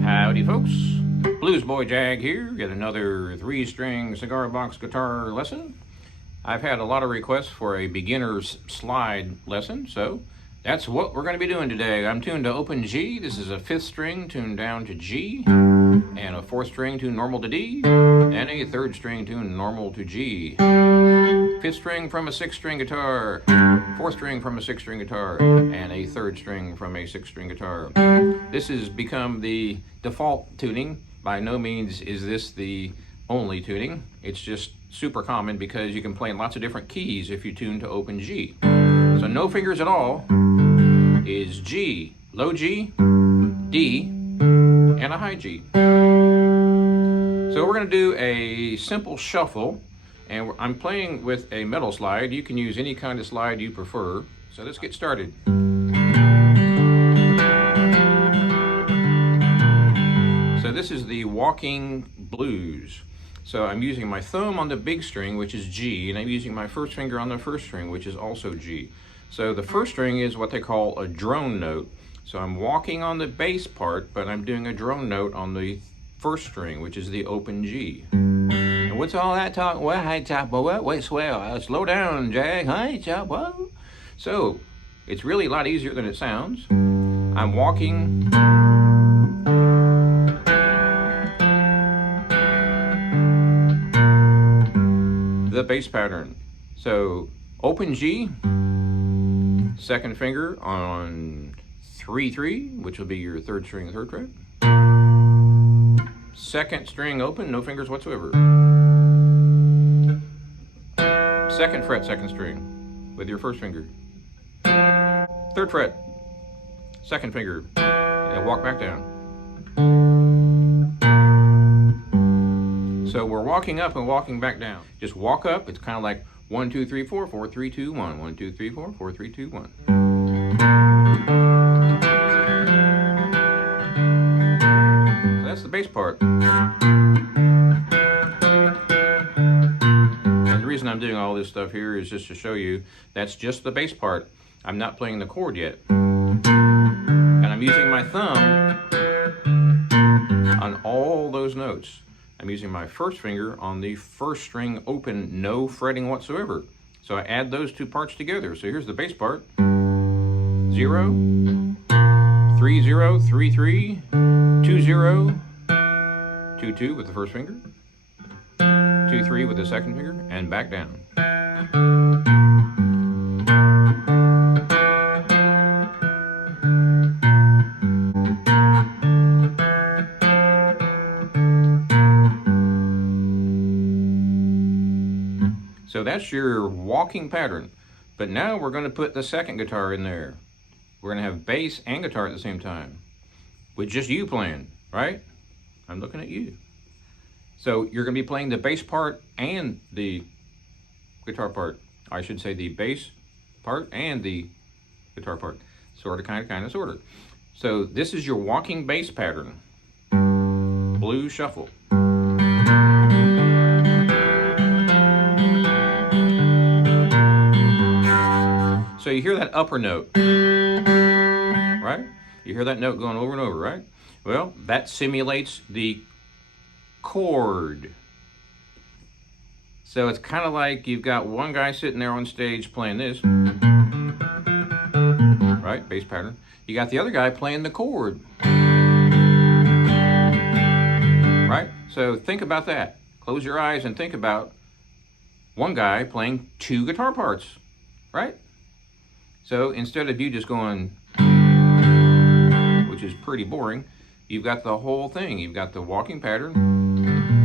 Howdy folks, Bluesboy Jag here, yet another 3-string cigar box guitar lesson. I've had a lot of requests for a beginner's slide lesson, so that's what we're going to be doing today. I'm tuned to open G. This is a 5th string tuned down to G, and a 4th string tuned normal to D, and a 3rd string tuned normal to G. 5th string from a 6th string guitar, 4th string from a 6th string guitar, and a 3rd string from a 6th string guitar. This has become the default tuning. By no means is this the only tuning. It's just super common because you can play in lots of different keys if you tune to open G. So no fingers at all is G, low G, D, and a high G. So we're going to do a simple shuffle, and I'm playing with a metal slide. You can use any kind of slide you prefer. So let's get started. So this is the walking blues. So I'm using my thumb on the big string, which is G, and I'm using my first finger on the 1st string, which is also G. So the 1st string is what they call a drone note. So I'm walking on the bass part, but I'm doing a drone note on the 1st string, which is the open G. And what's all that talk? Well, hi, chop, what? Wait, swell. Slow down, Jag. Hi, chop, what? So it's really a lot easier than it sounds. I'm walking the bass pattern. So open G, 2nd finger on 3-3, which will be your 3rd string, 3rd fret. 2nd string open, no fingers whatsoever. 2nd fret, 2nd string with your 1st finger. 3rd fret, 2nd finger, and walk back down. So we're walking up and walking back down. Just walk up. It's kind of like 1, 2, 3, 4, 4, 3, 2, 1. 1, 2, 3, 4, 4, 3, 2, 1. So that's the bass part. And the reason I'm doing all this stuff here is just to show you that's just the bass part. I'm not playing the chord yet. And I'm using my thumb on all those notes. I'm using my 1st finger on the 1st string open, no fretting whatsoever. So I add those 2 parts together. So here's the bass part. 0, 3, 0, 3, 3, 2, 0, 2, 2 with the 1st finger, 2, 3 with the 2nd finger, and back down. So that's your walking pattern. But now we're going to put the 2nd guitar in there. We're going to have bass and guitar at the same time, with just you playing, right? I'm looking at you. So you're going to be playing the bass part and the guitar part. I should say the bass part and the guitar part. Sort of, kind of, sort of. So this is your walking bass pattern. Blues shuffle. So you hear that upper note, right? You hear that note going over and over, right? Well, that simulates the chord. So it's kind of like you've got one guy sitting there on stage playing this, right? Bass pattern. You got the other guy playing the chord, right? So think about that. Close your eyes and think about one guy playing 2 guitar parts, right? So instead of you just going, which is pretty boring, you've got the whole thing. You've got the walking pattern,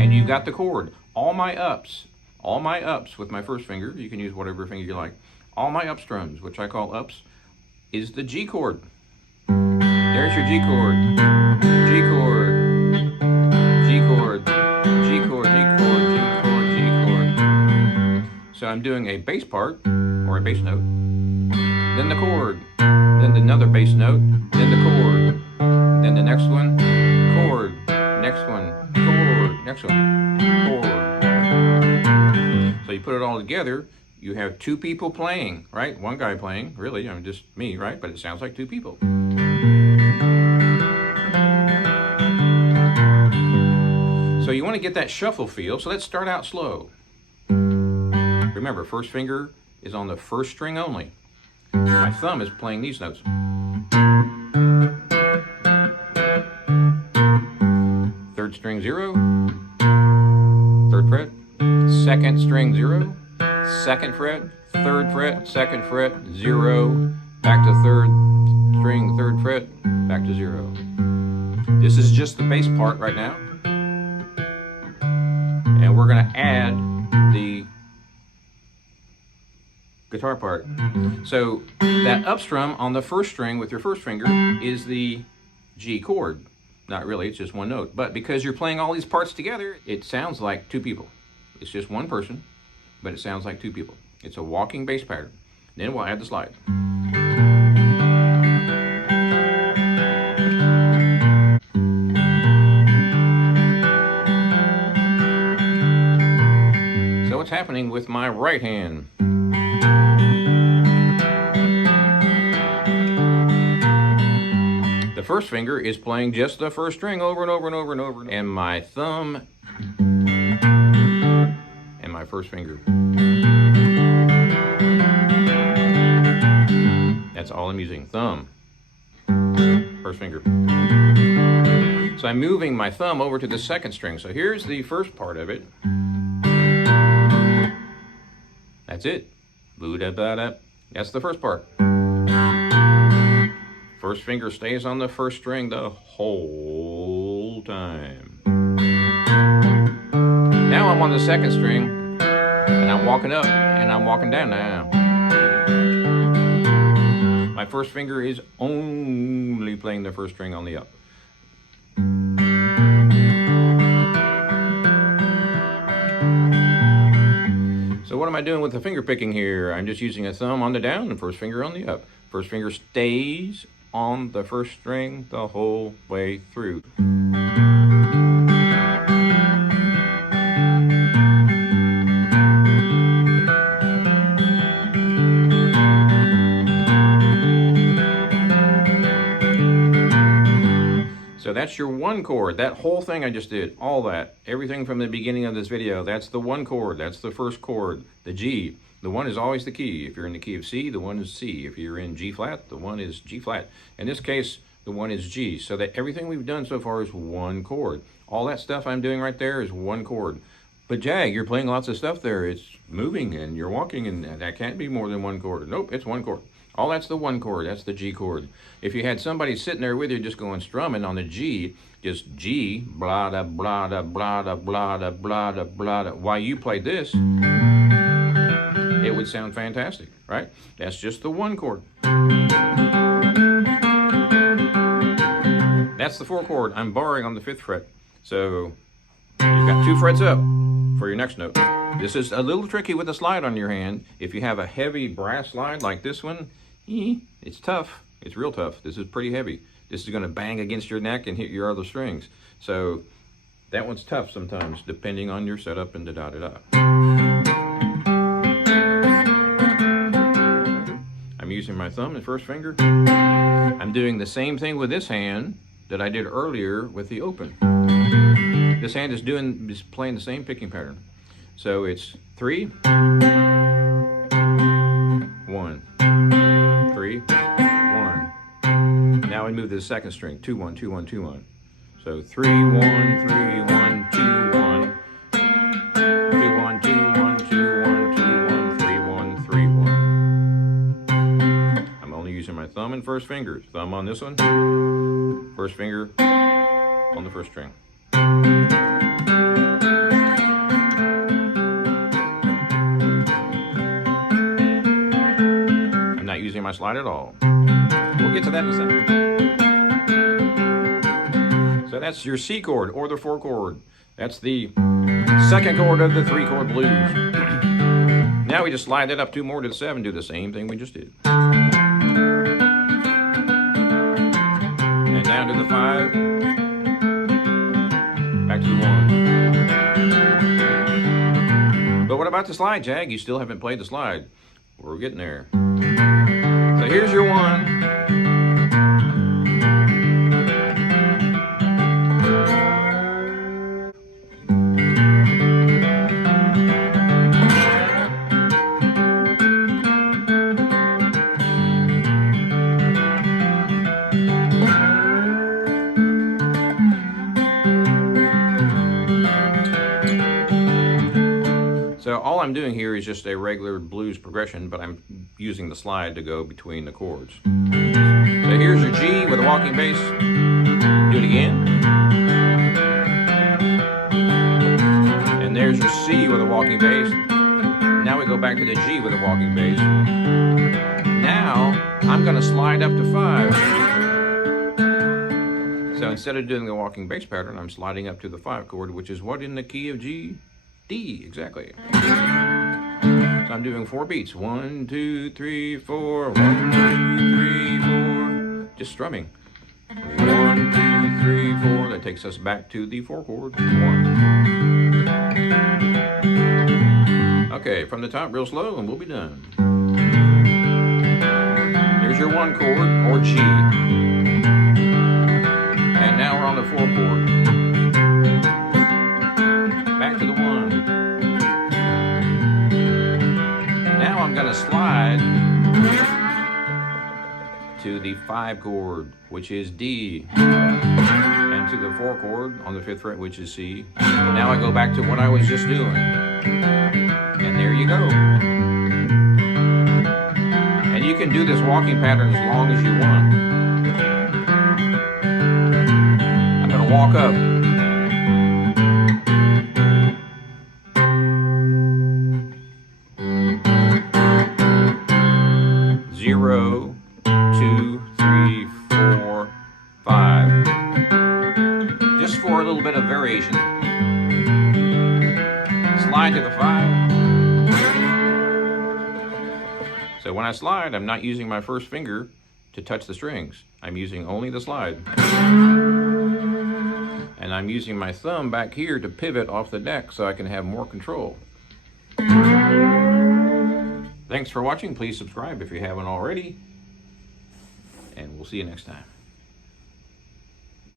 and you've got the chord. All my ups with my 1st finger, you can use whatever finger you like, all my up strums, which I call ups, is the G chord. There's your G chord. G chord. G chord. G chord. G chord. G chord. G chord. So I'm doing a bass part, or a bass note, then the chord, then another bass note, then the chord, then the next one, chord, next one, chord, next one, chord. So you put it all together, you have two people playing, right? One guy playing, really, I'm just me, right? But it sounds like two people. So you want to get that shuffle feel, so let's start out slow. Remember, first finger is on the first string only. My thumb is playing these notes. Third string 0, third fret, second string 0, second fret, third fret, second fret, 0, back to third string, third fret, back to 0. This is just the bass part right now. And we're going to add the guitar part. So that up strum on the first string with your first finger is the G chord. Not really, it's just one note. But because you're playing all these parts together, it sounds like two people. It's just one person, but it sounds like two people. It's a walking bass pattern. Then we'll add the slide. So what's happening with my right hand? The first finger is playing just the first string over and over and over and over, and my thumb and my first finger. That's all I'm using, thumb, first finger. So I'm moving my thumb over to the second string. So here's the first part of it. That's it. That's the first part. First finger stays on the first string the whole time. Now I'm on the second string, and I'm walking up, and I'm walking down now. My first finger is only playing the first string on the up. So what am I doing with the finger picking here? I'm just using a thumb on the down and first finger on the up. First finger stays on the first string the whole way through. So that's your one chord. That whole thing I just did, all that, everything from the beginning of this video, that's the one chord. That's the first chord, the G. The one is always the key. If you're in the key of C, the one is C. If you're in G flat, the one is G flat. In this case, the one is G. So that everything we've done so far is one chord. All that stuff I'm doing right there is one chord. But Jag, you're playing lots of stuff there. It's moving and you're walking, and that can't be more than one chord. Nope, it's one chord. All that's the one chord. That's the G chord. If you had somebody sitting there with you just going strumming on the G, just G, blah da blah da blah da blah da blah da blah da, while you played this, it would sound fantastic, right? That's just the one chord. That's the 4 chord. I'm barring on the 5th fret. So you've got 2 frets up for your next note. This is a little tricky with a slide on your hand. If you have a heavy brass slide like this one, it's tough. It's real tough. This is pretty heavy. This is going to bang against your neck and hit your other strings. So that one's tough sometimes, depending on your setup and da-da-da-da. I'm using my thumb and first finger. I'm doing the same thing with this hand that I did earlier with the open. This hand is playing the same picking pattern. So it's 3, 1, 3, 1. Now we move to the second string, 2, 1, 2, 1, 2, 1. So 3, 1, 3, 1, 2, 1. 2, 1, 2, 1, 2, 1, 2, 1, 3, 1, 3, 1. I'm only using my thumb and first fingers. Thumb on this one, first finger on the first string. I'm not using my slide at all. we'll get to that in a second. So that's your C chord or the 4 chord. That's the 2nd chord of the 3-chord blues. Now we just slide that up 2 more to the 7, do the same thing we just did. And down to the 5, back to the 1. But what about the slide, Jag? You still haven't played the slide. We're getting there. So here's your 1. So all I'm doing here is just a regular blues progression, but I'm using the slide to go between the chords. So here's your G with a walking bass. Do it again. And there's your C with a walking bass. Now we go back to the G with a walking bass. Now I'm going to slide up to 5. So instead of doing the walking bass pattern, I'm sliding up to the 5 chord, which is what in the key of G? D, exactly. So I'm doing 4 beats. 1, 2, 3, 4. 1, 2, 3, 4. Just strumming. 1, 2, 3, 4. That takes us back to the 4 chord. 1. Okay, from the top real slow and we'll be done. Here's your 1 chord, or G. And now we're on the 4 chord. Back to the 1. Now I'm going to slide to the 5 chord, which is D, and to the 4 chord on the 5th fret, which is C. Now I go back to what I was just doing. And there you go. And you can do this walking pattern as long as you want. I'm going to walk up. 0, 2, 3, 4, 5. Just for a little bit of variation. Slide to the 5. So when I slide, I'm not using my first finger to touch the strings. I'm using only the slide. And I'm using my thumb back here to pivot off the deck so I can have more control. Thanks for watching. Please subscribe if you haven't already. And we'll see you next time.